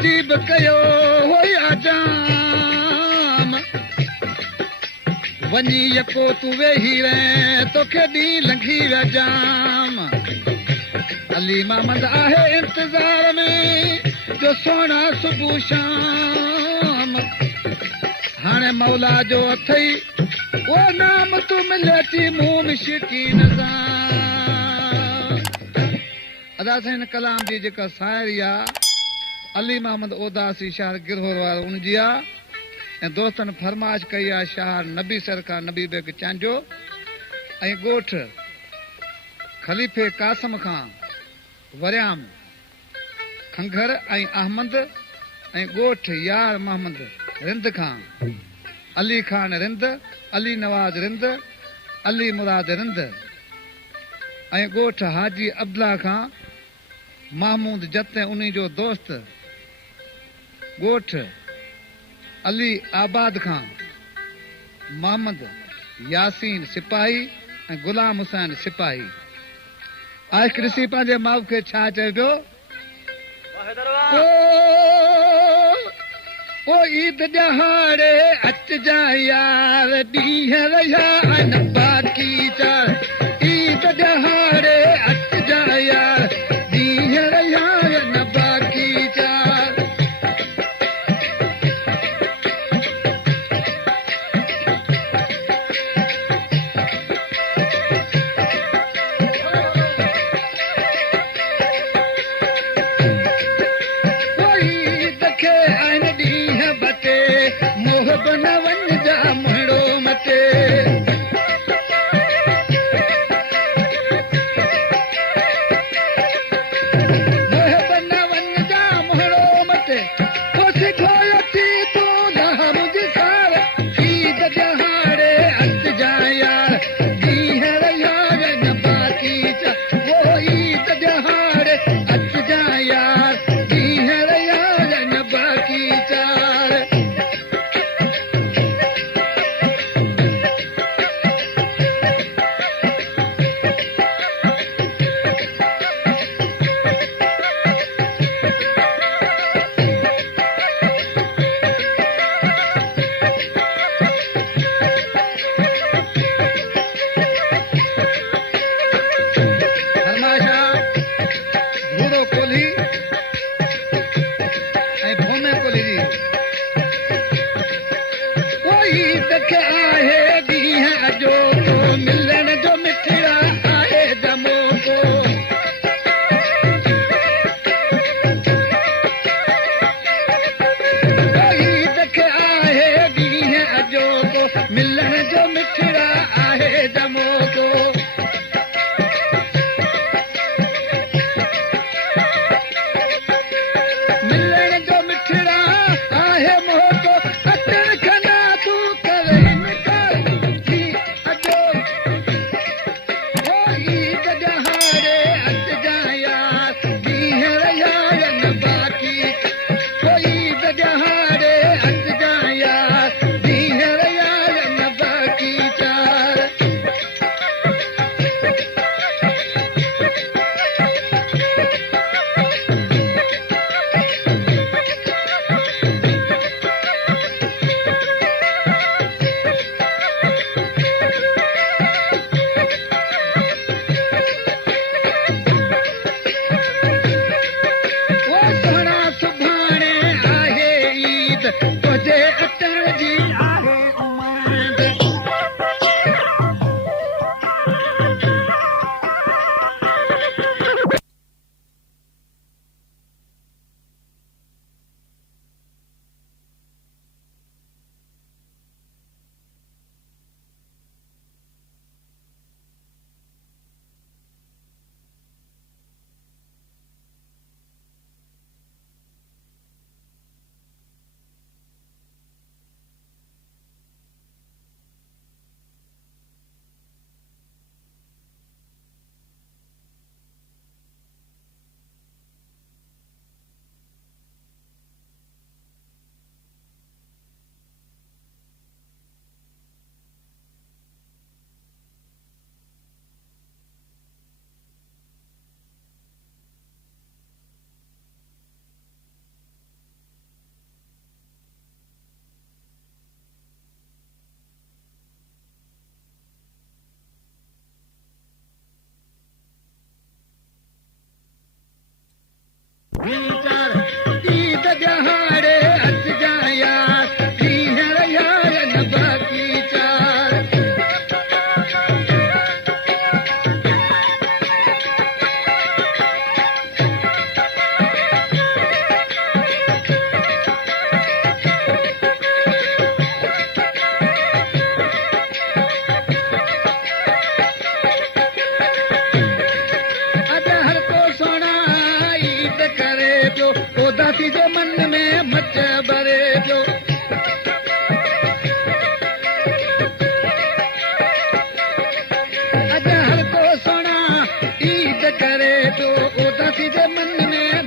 अजीब कयो होई आजाम वञी यको तू वेही रहे तोखे ॾींहुं लंघी विया जाम अली मोहम्मद आहे इंतज़ार में जो सोना सुबुह शाम हाणे मौला जो अथई वो नाम तू मिले थी मुंह मिशकीन सां अदा साईं कलाम जी जेका शाइरी आहे अली मोहम्मद ओदासी शार गिरहोर वारो उनजी आहे ऐं दोस्तनि फरमाइश कई आहे शार नबी सरकार नबी बेग चांजो ऐं ॻोठ ख़लीफ़े कासम खां वरियाम खंघर ऐं अहमद ऐं ॻोठ यार मोहम्मद रिंद खां अली खान रिंद अली नवाज़ रिंद अली मुराद रिंद ऐं ॻोठ हाजी अब्दुल्ला खां महमूद जत ऐं उन जो दोस्त ॻोठ अली आबाद खां मोहम्मद यासीन सिपाही ऐं गुलाम हुसैन सिपाही आशिक़ ॾिसी पंहिंजे माउ खे छा चए पियो ओ ईद ॾहाड़े अचजा यार ॾींहं रहिया आहिनि बाक़ी चार ईद ॾहाड़े अचजा यार ॾींहं रहिया आहिनि बाक़ी चार ईद ॾियारे अचजाया हींअर यार न बाक़ी चार अॼु हर को सोना ईद करे पियो उदासी जे मन में मच भरे पियो अॼु हर को सोना ईद करे पियो उदासी जे मन में